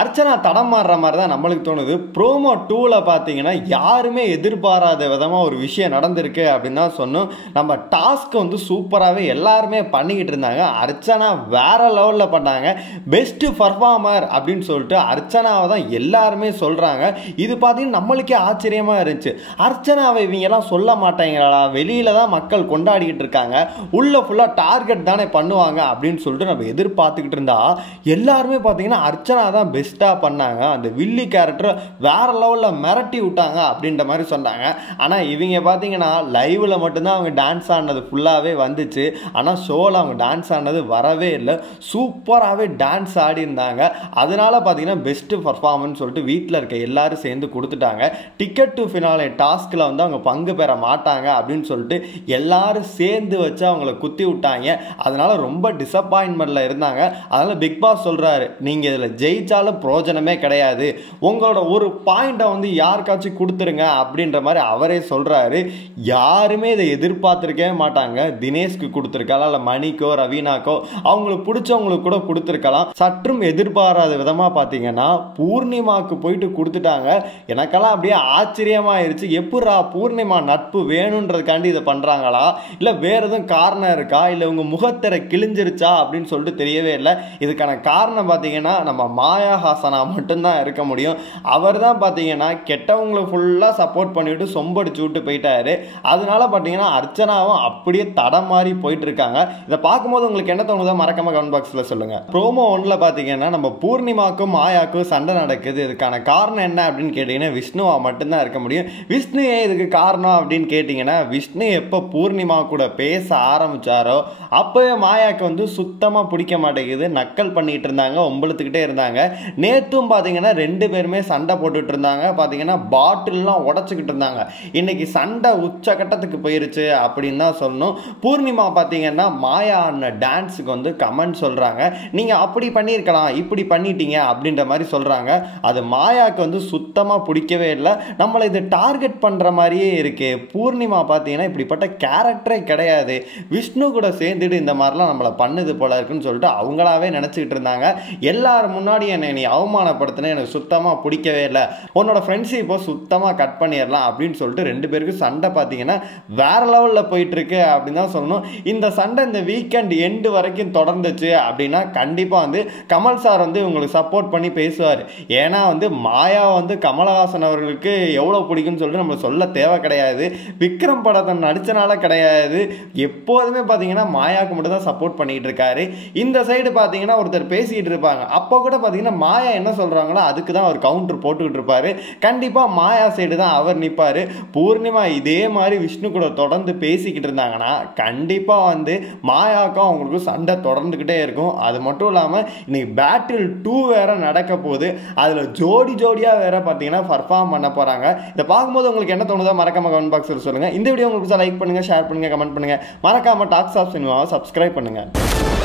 அர்ச்சனா தடம் மாறுற மாதிரி தான் நம்மளுக்கு தோணுது. ப்ரோமோ 2ல பார்த்தீங்கன்னா யாருமே எதிர்பாராத விதமாக ஒரு விஷயம் நடந்திருக்கு அப்படின்னு தான் சொன்னோம். நம்ம டாஸ்க் வந்து சூப்பராகவே எல்லாருமே பண்ணிக்கிட்டு இருந்தாங்க. அர்ச்சனா வேற லெவலில் பண்ணாங்க. பெஸ்ட்டு பர்ஃபார்மர் அப்படின்னு சொல்லிட்டு அர்ச்சனாவை தான் எல்லாருமே சொல்கிறாங்க. இது பார்த்தீங்கன்னா நம்மளுக்கே ஆச்சரியமாக இருந்துச்சு. அர்ச்சனாவை இவங்கெல்லாம் சொல்ல மாட்டாங்களா, வெளியில தான் மக்கள் கொண்டாடிக்கிட்டு இருக்காங்க, உள்ள ஃபுல்லாக டார்கெட் தானே பண்ணுவாங்க அப்படின்னு சொல்லிட்டு நம்ம எதிர்பார்த்துக்கிட்டு இருந்தா எல்லாருமே பார்த்தீங்கன்னா அர்ச்சனா தான் பெஸ்ட்டாக பண்ணாங்க. அந்த வில்லி கேரக்டர் வேற லெவலில் மிரட்டி விட்டாங்க அப்படின்ற மாதிரி சொன்னாங்க. ஆனால் இவங்க பார்த்தீங்கன்னா லைவில் மட்டும்தான் அவங்க டான்ஸ் ஆடினது ஃபுல்லாகவே வந்துச்சு. ஆனால் ஷோவில் அவங்க டான்ஸ் ஆடினது வரவே இல்லை. சூப்பராகவே டான்ஸ் ஆடி இருந்தாங்க. அதனால பார்த்தீங்கன்னா பெஸ்ட்டு பர்ஃபார்மன்ஸ் சொல்லிட்டு வீட்டில் இருக்க எல்லாரும் சேர்ந்து கொடுத்துட்டாங்க. டிக்கெட் டு ஃபினாலே டாஸ்கில் வந்து அவங்க பங்கு பெற மாட்டாங்க அப்படின்னு சொல்லிட்டு எல்லாரும் சேர்ந்து வச்சு அவங்கள குத்தி விட்டாங்க. அதனால ரொம்ப டிசப்பாயின்மெண்ட்டில் இருந்தாங்க. அதனால் பிக் பாஸ் சொல்கிறாரு, நீங்கள் இதில் ஜெயிச்சாலும் பிரோஜனமே கிடையாது, உங்களோட ஒரு பாயிண்டை வந்து யாருக்காச்சும் கொடுத்துருங்க அப்படின்ற மாதிரி அவரே சொல்கிறாரு. யாருமே இதை எதிர்பார்த்துருக்கவே மாட்டாங்க. தினேஷ்க்கு கொடுத்துருக்கலாம், இல்லை மணிக்கோ ரவீனாக்கோ அவங்களுக்கு பிடிச்சவங்களுக்கு கூட கொடுத்துருக்கலாம். சற்றும் எதிர்பாராத விதமாக பார்த்தீங்கன்னா பூர்ணிமாவுக்கு போயிட்டு கொடுத்துட்டாங்க. எனக்கெல்லாம் அப்படியே ஆச்சரியமாயிருச்சு. எப்படா பூர்ணிமா நட்பு வேணுன்றதுக்காண்டி இதை பண்ணுறாங்களா, இல்லை வேறு எதுவும் காரணம் இருக்கா, இல்லை உங்கள் முகத்திரை கிழிஞ்சிருச்சா அப்படின்னு சொல்லிட்டு தெரியவே இல்லை. இதுக்கான காரணம் பார்த்தீங்கன்னா நம்ம மாயா ஹாசனா மட்டும்தான் இருக்க முடியும். அவர் தான் பார்த்தீங்கன்னா கெட்டவங்களை ஃபுல்லாக சப்போர்ட் பண்ணிவிட்டு சொம்படிச்சு விட்டு போயிட்டாரு. அதனால பார்த்தீங்கன்னா அர்ச்சனாவும் அப்படியே தடம் மாறி போயிட்டு இருக்காங்க. இதை பார்க்கும்போது உங்களுக்கு என்ன தோணுதோ மறக்காம கமெண்ட் பாக்ஸில் சொல்லுங்கள். ப்ரோமோ 1ல் பார்த்தீங்கன்னா நம்ம பூர்ணிமாக்கும் மாயாவுக்கும் சண்டை நடக்குது. இதுக்கான காரணம் என்ன அப்படின்னு கேட்டிங்கன்னா விஷ்ணுவா மட்டும்தான் இருக்க முடியும். விஷ்ணு ஏன் இதுக்கு காரணம் அப்படின்னு கேட்டிங்கன்னா விஷ்ணு எப்போ பூர்ணிமா கூட பேச ஆரம்பித்தாரோ அப்போவே மாயாவுக்கு வந்து சுத்தமாக பிடிக்க மாட்டேங்குது. நக்கல் பண்ணிகிட்டு இருந்தாங்க, ஒம்பளுத்துக்கிட்டே இருந்தாங்க. நேற்றும் பார்த்தீங்கன்னா 2 பேருமே சண்டை போட்டுட்டு இருந்தாங்க. பார்த்தீங்கன்னா பாட்டில்லாம் உடச்சிக்கிட்டு இருந்தாங்க. இன்னைக்கு சண்டை உச்சகட்டத்துக்கு போயிருச்சு அப்படின்னு தான் சொல்லணும். பூர்ணிமா பார்த்தீங்கன்னா மாயா அண்ணன் டான்ஸுக்கு வந்து கமெண்ட் சொல்கிறாங்க, நீங்கள் அப்படி பண்ணியிருக்கலாம், இப்படி பண்ணிட்டீங்க அப்படின்ற மாதிரி சொல்கிறாங்க. அது மாயாவுக்கு வந்து சுத்தமாக பிடிக்கவே இல்லை. நம்மளை இது டார்கெட் பண்ணுற மாதிரியே இருக்கு. பூர்ணிமா பார்த்தீங்கன்னா இப்படிப்பட்ட கேரக்டரே கிடையாது, விஷ்ணு கூட சேர்ந்துட்டு இந்த மாதிரிலாம் நம்மளை பண்ணுது போல இருக்குன்னு சொல்லிட்டு அவங்களாவே நினச்சிக்கிட்டு இருந்தாங்க. எல்லாரும் முன்னாடி என்னை நீ அவமானப்படுத்தின எனக்கு சுத்தமாக பிடிக்கவே இல்லை, உன்னோட ஃப்ரெண்ட்ஷிப்பை சுத்தமாக கட் பண்ணிடலாம் அப்படின்னு சொல்லிட்டு 2 பேருக்கும் சண்டை பார்த்தீங்கன்னா வேற லெவலில் போயிட்டு இருக்கு அப்படின்னு தான் சொல்லணும். இந்த சண்டை இந்த வீக்கெண்ட் எண்டு வரைக்கும் தொடர்ந்துச்சு அப்படின்னா கண்டிப்பாக வந்து கமல் சார் வந்து உங்களுக்கு சப்போர்ட் பண்ணி பேசுவார். ஏன்னா வந்து மாயா வந்து கமலஹாசன் அவர்களுக்கு எவ்வளோ பிடிக்கும்னு சொல்லிட்டு நம்ம சொல்ல தேவை கிடையாது. விக்ரம் படத்தை நடித்தனால கிடையாது, எப்போதுமே பார்த்தீங்கன்னா மாயாவுக்கு மட்டும் தான் சப்போர்ட் பண்ணிட்டு இருக்காரு. இந்த சைடு பார்த்தீங்கன்னா ஒருத்தர் பேசிக்கிட்டு இருப்பாங்க, அப்போ கூட பார்த்தீங்கன்னா மாயா என்ன சொல்கிறாங்களோ அதுக்கு தான் அவர் கவுண்டர் போட்டுக்கிட்டு இருப்பார். கண்டிப்பாக மாயா சைடு தான் அவர் நிற்பார். பூர்ணிமா இதே மாதிரி விஷ்ணு கூட தொடர்ந்து பேசிக்கிட்டு இருந்தாங்கன்னா கண்டிப்பாக வந்து மாயாவுக்கும் அவங்களுக்கும் சண்டை தொடர்ந்துக்கிட்டே இருக்கும். அது மட்டும் இல்லாமல் இன்னைக்கு பேட்டில் 2 வேற நடக்க போகுது. அதில் ஜோடியாக வேற பார்த்தீங்கன்னா பர்ஃபார்ம் பண்ண போகிறாங்க. இதை பார்க்கும்போது உங்களுக்கு என்ன தோணுதோ மறக்காம கமெண்ட் பாக்ஸில் சொல்லுங்கள். இந்த வீடியோ உங்களுக்கு லைக் பண்ணுங்கள், ஷேர் பண்ணுங்கள், கமெண்ட் பண்ணுங்கள். மறக்காம டாக்ஸ் ஆஃப் சினிமாவை சப்ஸ்கிரைப் பண்ணுங்கள்.